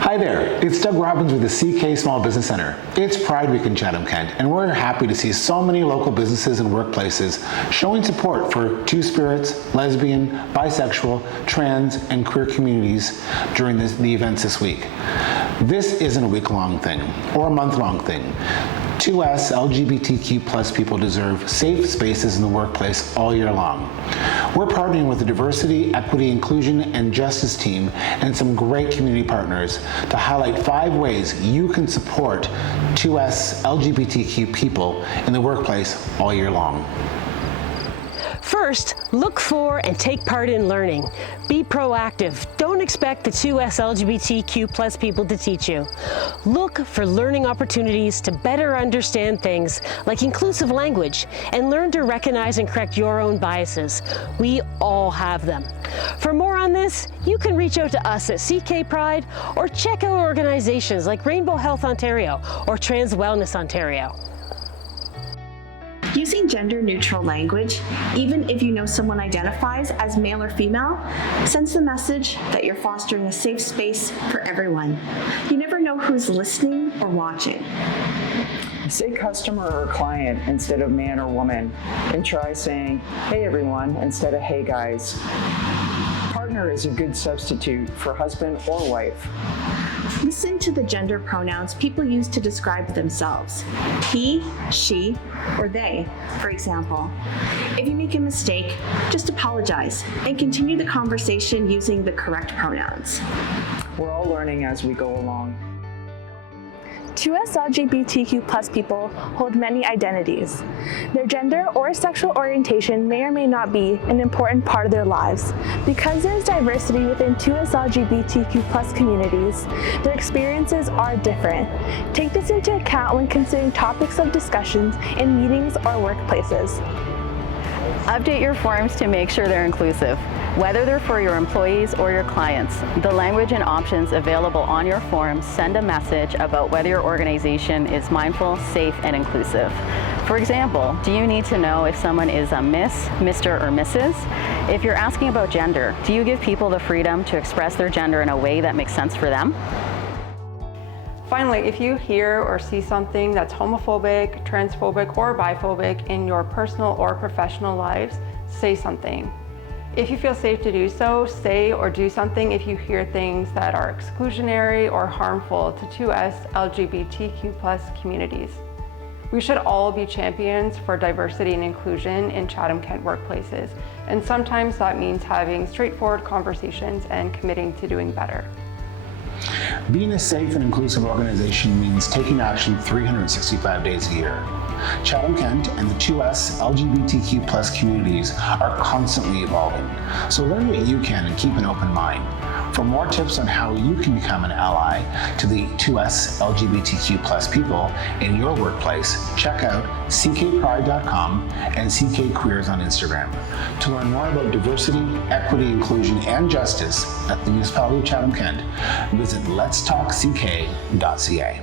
Hi there, it's Doug Robbins with the CK Small Business Center. It's Pride Week in Chatham-Kent, and we're happy to see so many local businesses and workplaces showing support for two-spirits, lesbian, bisexual, trans, and queer communities during the events this week. This isn't a week-long thing or a month-long thing. 2SLGBTQ plus people deserve safe spaces in the workplace all year long. We're partnering with the Diversity, Equity, Inclusion, and Justice team and some great community partners to highlight 5 ways you can support 2SLGBTQ people in the workplace all year long. First, look for and take part in learning. Be proactive. Don't expect the 2SLGBTQ plus people to teach you. Look for learning opportunities to better understand things like inclusive language and learn to recognize and correct your own biases. We all have them. For more on this, you can reach out to us at CK Pride or check out organizations like Rainbow Health Ontario or Trans Wellness Ontario. Using gender-neutral language, even if you know someone identifies as male or female, sends the message that you're fostering a safe space for everyone. You never know who's listening or watching. Say customer or client instead of man or woman, and try saying, "Hey everyone," instead of "Hey guys." Partner is a good substitute for husband or wife. Listen to the gender pronouns people use to describe themselves. He, she, or they, for example. If you make a mistake, just apologize and continue the conversation using the correct pronouns. We're all learning as we go along. 2SLGBTQ plus people hold many identities. Their gender or sexual orientation may or may not be an important part of their lives. Because there's diversity within 2SLGBTQ plus communities, their experiences are different. Take this into account when considering topics of discussions in meetings or workplaces. Update your forms to make sure they're inclusive, whether they're for your employees or your clients. The language and options available on your forms send a message about whether your organization is mindful, safe, and inclusive. For example, do you need to know if someone is a Miss, Mr., or Mrs.? If you're asking about gender, do you give people the freedom to express their gender in a way that makes sense for them? Finally, if you hear or see something that's homophobic, transphobic, or biphobic in your personal or professional lives, say something. If you feel safe to do so, say or do something if you hear things that are exclusionary or harmful to 2SLGBTQ plus communities. We should all be champions for diversity and inclusion in Chatham-Kent workplaces, and sometimes that means having straightforward conversations and committing to doing better. Being a safe and inclusive organization means taking action 365 days a year. Chatham-Kent and the 2SLGBTQ plus communities are constantly evolving, so learn what you can and keep an open mind. For more tips on how you can become an ally to the 2SLGBTQ plus people in your workplace, check out ckpride.com and CK Queers on Instagram. To learn more about diversity, equity, inclusion, and justice at the municipality of Chatham-Kent, visit letstalkck.ca.